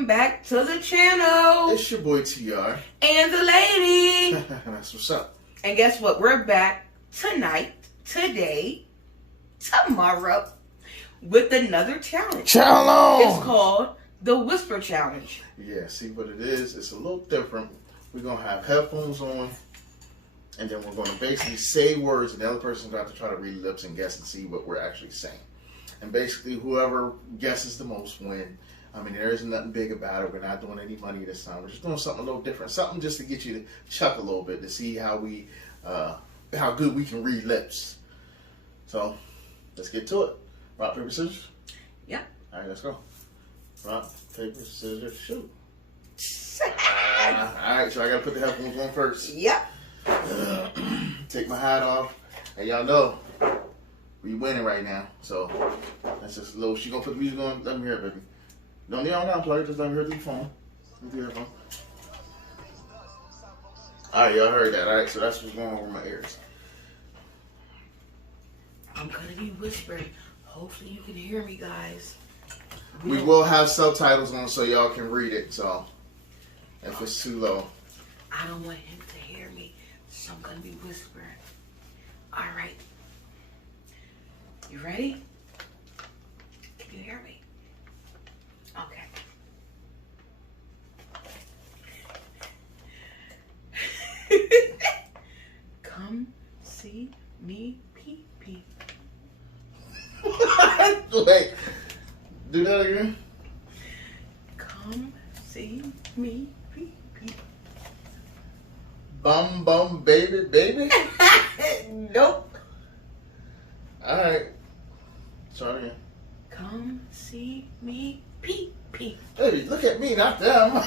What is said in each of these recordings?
welcome back to the channel. It's your boy TR. And the lady. That's what's up. And guess what? We're back tonight, today, tomorrow, with another challenge. Challenge! It's called the Whisper Challenge. Yeah, see what it is? It's a little different. We're going to have headphones on, and then we're going to basically say words, and the other person's going to have to try to read lips and guess and see what we're actually saying. And basically, whoever guesses the most win. I mean, there isn't nothing big about it. We're not doing any money this time. We're just doing something a little different. Something just to get you to chuck a little bit, to see how good we can read lips. So, let's get to it. Rock, paper, scissors? Yep. All right, let's go. Rock, paper, scissors, shoot. Alright, so I gotta put the headphones on first. Yep. Take my hat off. And y'all know, we winning right now. So, that's just a little. She gonna put the music on. Let me hear it, baby. Don't need all that play. Just let me hear it through the phone. Through the headphone. Alright, y'all heard that. Alright, so that's what's going on with my ears. I'm gonna be whispering. Hopefully you can hear me, guys. We will have subtitles on so y'all can read it. So, if it's too low. I don't want him to hear me, so I'm gonna be whispering. All right. You ready? Can you hear me? Okay. Come see me pee pee. Wait. Do that again. Come see me pee pee. Bum bum baby baby. Nope. Alright. Try it again. Come see me pee pee. Baby, look at me, not them.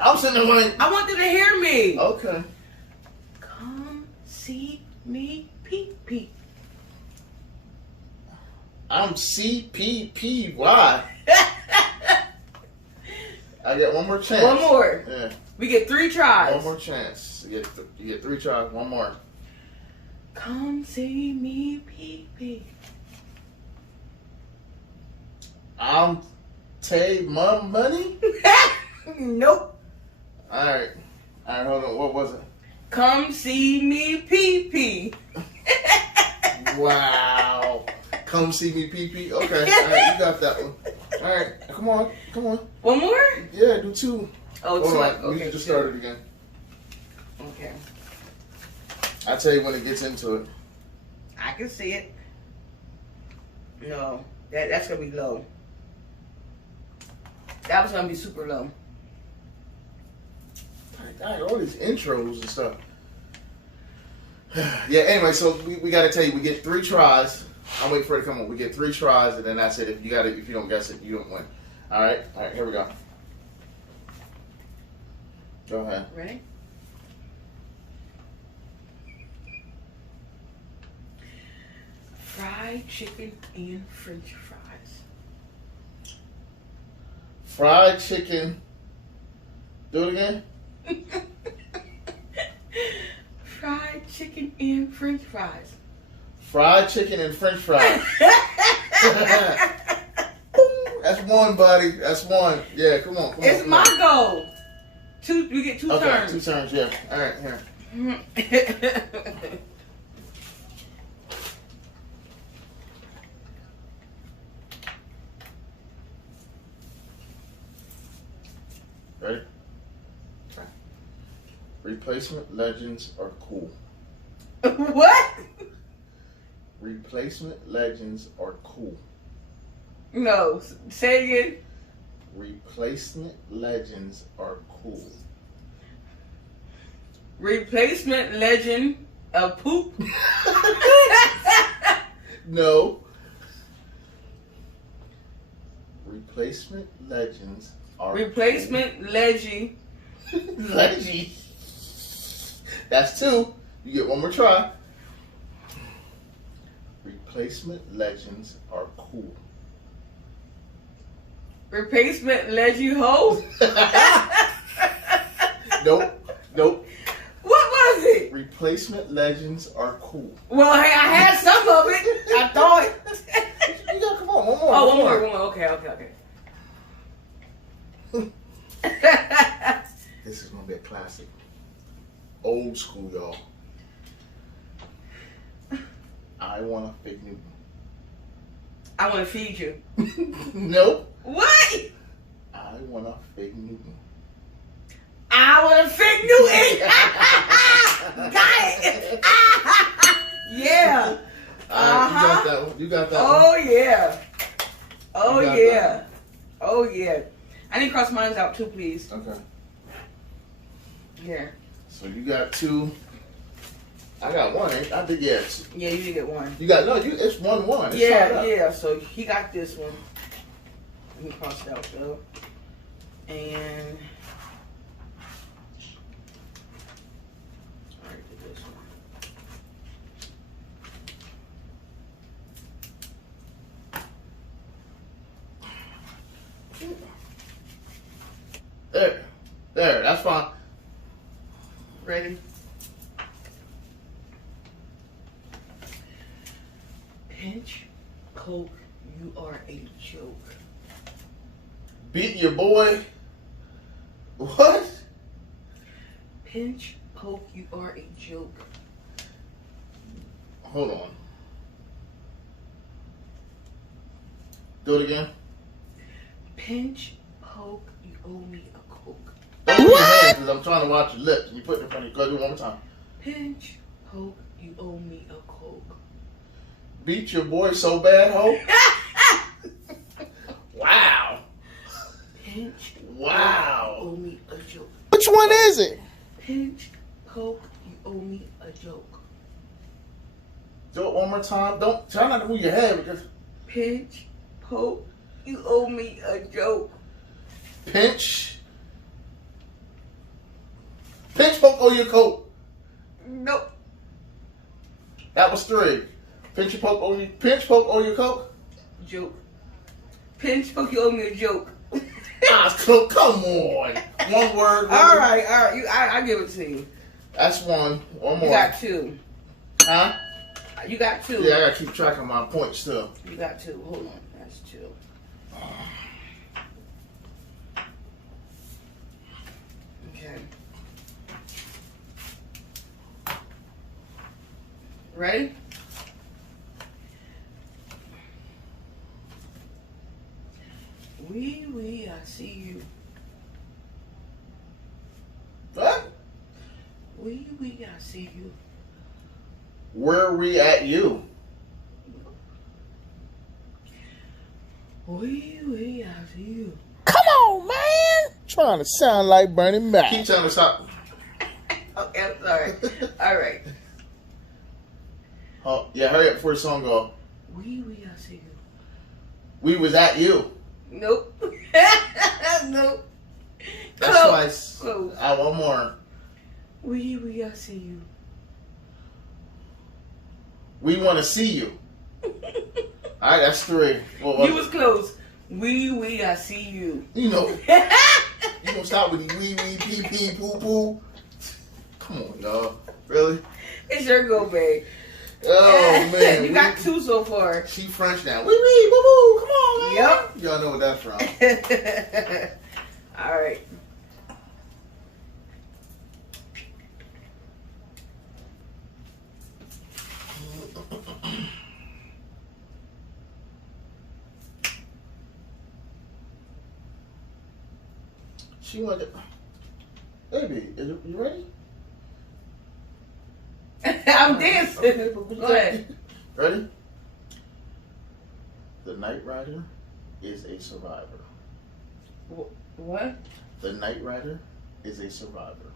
I'm sitting there like, I want you to hear me. okay. Come see me pee pee. I'm CPPY. I get one more chance. One more. Yeah. We get 3 tries. One more chance. You get 3 tries. One more. Come see me pee pee. I'm Tay Mum Money. Nope. Alright. Alright, hold on. What was it? Come see me pee pee. Wow. Come see me pee. Okay. Alright, you got that one. Alright. Come on. Come on. One more? Yeah, do 2. Oh, hold 2. on. We Okay. need to start it again. Okay. I'll tell you when it gets into it. I can see it. No. That's gonna be low. That was gonna be super low. Alright, all these intros and stuff. Yeah, anyway, so we gotta tell you, we get 3 tries. I'm waiting for it to come on. We get 3 tries, and then that's it. If you don't guess it, you don't win. Alright, here we go. Go ahead. Ready? Fried chicken and French fries. Fried chicken. Do it again. Fried chicken and French fries. Fried chicken and French fries. That's one, buddy. That's one. Yeah, come on. It's my goal. We get 2 okay, turns. 2 turns, yeah. All right, here. Ready? Try. Replacement legends are cool. What? Replacement legends are cool. No. Say it again. Replacement legends are cool. Replacement legend of poop. No. Replacement legends are Replacement legend. cool. Legend. That's 2. You get one more try. Replacement legends are cool. Replacement legend hoe. Nope. What was it? Replacement legends are cool. Well, hey, I had some of it. I thought. You gotta come on, one more. Oh, one more. Okay. classic. Old school, y'all. I want a fig Newton. I want to feed you. Nope. What? I want a fig Newton. I want to fig Newton. Got it. Yeah. You got that one. Oh yeah. Oh You got yeah. that. Oh yeah. I need to cross mine out too, please. Okay. Yeah. So you got 2. I got 1. I did, yes. Yeah, you did get 1. You got, no, it's 1-1. It's tied Yeah, up. yeah. So he got this one. Let me cross it out though. And I already did this one. There, that's fine. Ready? Pinch, Coke, you are a joke. Beat your boy. What? Pinch, Coke, you are a joke. Hold on. Do it again. Pinch, Coke, you owe me a Coke. Don't do your hands, because I'm trying to watch your lips. And you put it in front of you. Go do it one more time. Pinch, Coke, you owe me a Coke. Beat your boy so bad, ho. Wow. Pinch, Wow. Coke, you owe me a joke. Which one is it? Pinch, Coke, you owe me a joke. Do it one more time. Don't try not to move your head because Pinch, Coke, you owe me a joke. pinch, poke, or your coat. Nope. That was 3. Pinch, poke, or your coat. Joke. Pinch, Coke, you owe me a joke. So come on. One word. All right. I give it to you. That's 1. One more. You got 2. Huh? You got 2. Yeah, I gotta keep track of my points still. You got 2. Hold on. That's 2. Okay. Ready? Wee, I see you. What? Wee, I see you. Where are we at you? Wee, I see you. Come on, man! Trying to sound like Bernie Mac. Keep telling us how. Okay, I'm sorry. All right. Oh, yeah, hurry up before the song go. Wee, I see you. We was at you. Nope. Nope. That's Close. twice. Close. One more. Wee, I see you. We want to see you. All right, that's 3. What You was was close. Wee, I see you. it? You know, you gonna stop with the wee, pee, pee, poo, poo. Come on, y'all. Really? It's your go, babe. Oh, man. You got 2 so far. She French now. Wee, wee, boo, boo. Come on, man. Yep. Y'all know what that's from. All right. She wanted Baby, you ready? I'm dancing. Okay, Go ahead. Ready? The Knight Rider is a survivor. What? The Knight Rider is a survivor.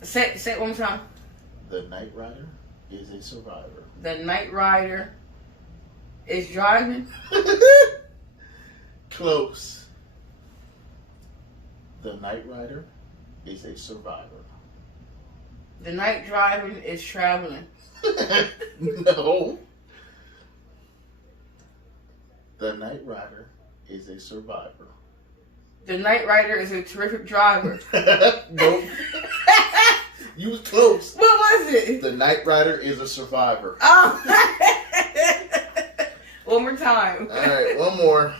Say it one more time. The Knight Rider is a survivor. The Knight Rider is driving. Close. The Knight Rider is a survivor. The night driving is traveling. No. The Knight Rider is a survivor. The Knight Rider is a terrific driver. Nope. You was close. What was it? The Knight Rider is a survivor. Oh. One more time. All right, one more.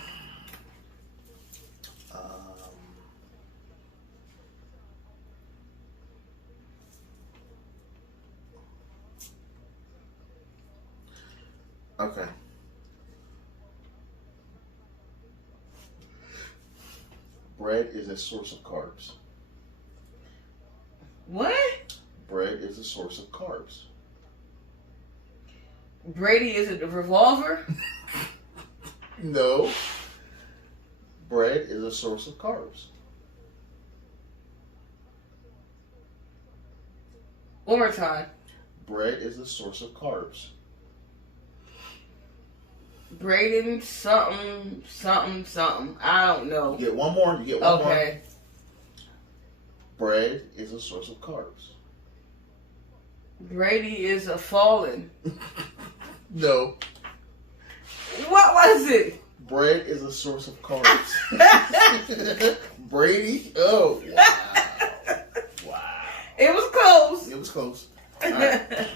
Okay. Bread is a source of carbs. What? Bread is a source of carbs. Brady is it a revolver? No. Bread is a source of carbs. One more time. Bread is a source of carbs. Braden something, something, something. I don't know. You get one more. You get one more. Okay. Bread is a source of carbs. Brady is a fallen. No. What was it? Bread is a source of carbs. Brady? Oh, wow. Wow. It was close. It was close. All right.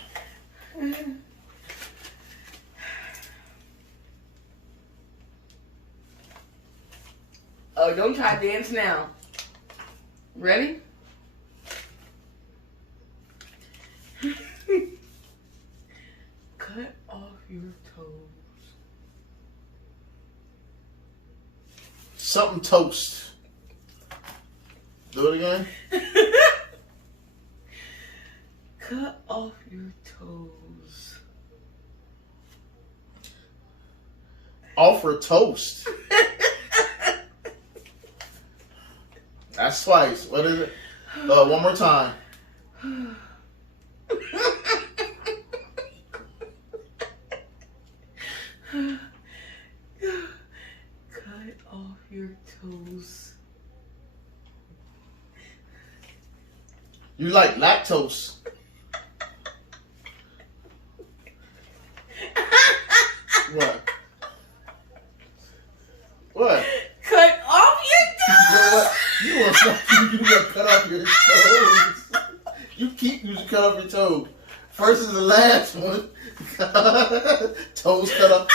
Oh, don't try to dance now. Ready? Cut off your toes. Something toast. Do it again. Cut off your toes. Offer toast. That's twice. What is it? One more time. Cut off your toes. You like lactose. What? What? Cut off your You know toes. what? You want something you want to cut off your toes. You keep using cut off your toes. First is the last one. Toes cut off.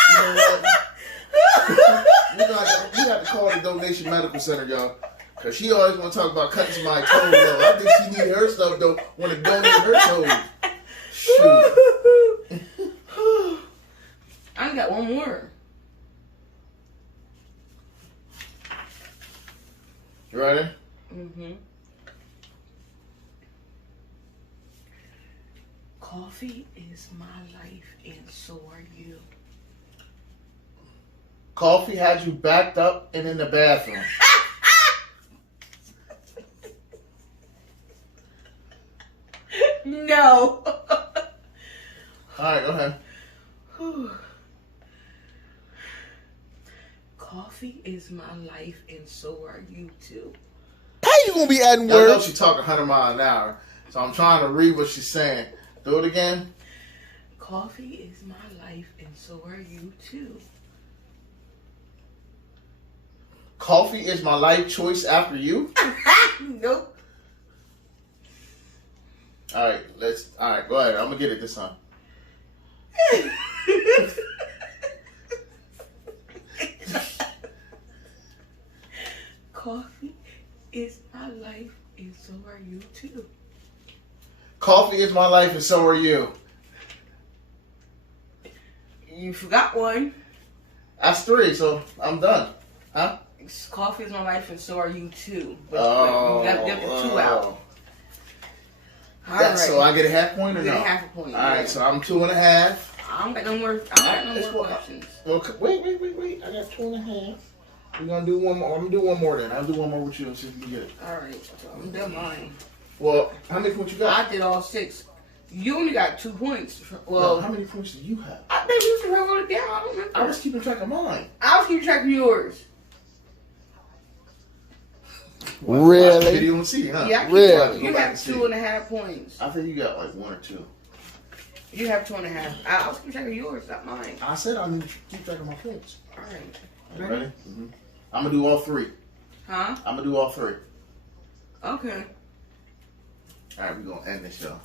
You know what? You have to call the Donation Medical Center, y'all. Because she always want to talk about cutting somebody's toes. Though. I think she need her stuff, though. Want to donate her toes. Shoot. I got one more. You ready? Mm-hmm. Coffee is my life, and so are you. Coffee had you backed up and in the bathroom. No. Alright, go ahead. Coffee is my life, and so are you too. How you gonna be adding I know words? she talking 100 miles an hour, so I'm trying to read what she's saying. Do it again. Coffee is my life, and so are you too. Coffee is my life choice after you. Nope. Alright, go ahead. I'm gonna get it this time. Coffee is my life, and so are you too. Coffee is my life and so are you. You forgot one. That's 3, so I'm done. Huh? Coffee is my life, and so are you too. But Oh, you got the 2 out. All That's right. so I get a half point or You no? get half a point. Alright, so I'm 2.5. I don't got no more. Let's go. Questions. Okay, wait. I got 2.5. We're gonna do one more. I'm gonna do one more then. I'll do one more with you and see if you get it. All right. So I'm done mine. Well, how many points you got? I did all 6. You only got 2 points. No, Well, how many points do you have? I think you should wrote it down. I don't remember. I was keeping track of mine. I was keeping track of yours. Watch the Really? video and see, huh? Yeah, I keep Really? track. Go You back have and see. 2.5 points. I think you got like 1 or 2. You have 2.5. I was keeping track of yours, not mine. I said I need to keep track of my points. All right. You ready? Mm-hmm. I'm gonna do all 3. Huh? I'm gonna do all 3. Okay. All right, we're gonna end this, y'all.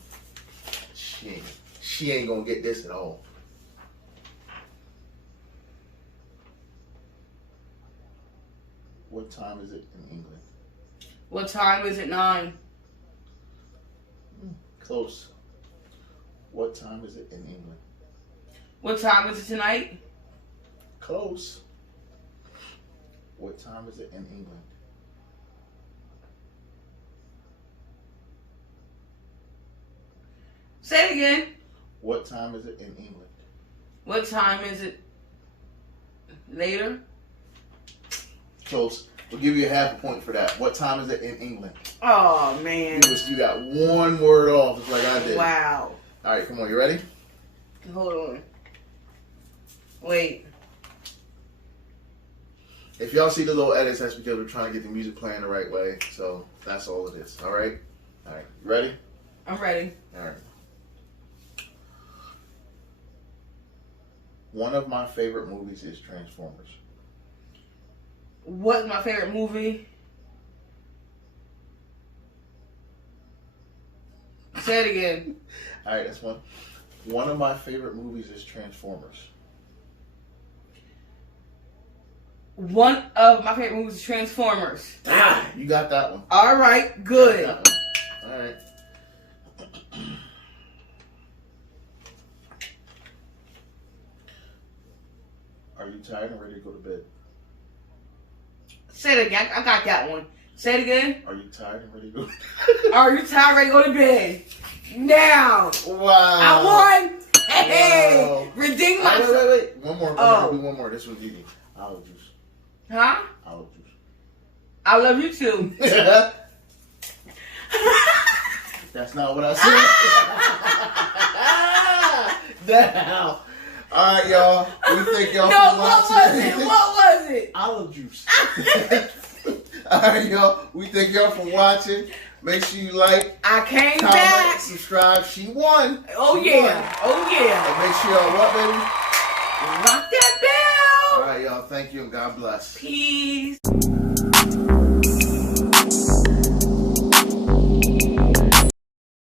She ain't gonna get this at all. What time is it in England? What time is it? 9. Close. What time is it in England? What time is it tonight? Close. What time is it in England? Say it again. What time is it in England? What time is it later? Close. We'll give you a half a point for that. What time is it in England? Oh, man. You got one word off, just like I did. Wow. All right, come on. You ready? Hold on. Wait. If y'all see the little edits, that's because we're trying to get the music playing the right way. So that's all it is. All right? All right. You ready? I'm ready. All right. One of my favorite movies is Transformers. What's my favorite movie? Say it again. All right, that's one. One of my favorite movies is Transformers. One of my favorite movies is Transformers. You got that one. All right, good. All right. Are you tired and ready to go to bed? Say it again. I got that one. Say it again. Are you tired and ready to go to bed? Are you tired? Ready to go to bed? Now. Wow. I won. Hey, Wow. redeem Oh, myself. wait. One more. Oh. Do one more. This one's easy. Olive juice. Huh? Olive juice. I love you too. That's not what I said. Now. All right, y'all. We thank y'all No, for what watching. was it? What was it? Olive juice. All right, y'all. We thank y'all for watching. Make sure you like, I came comment, back. subscribe. She won. Oh She yeah. won. Oh yeah. And make sure y'all what, baby? Rock that bell. All right, y'all. Thank you and God bless. Peace.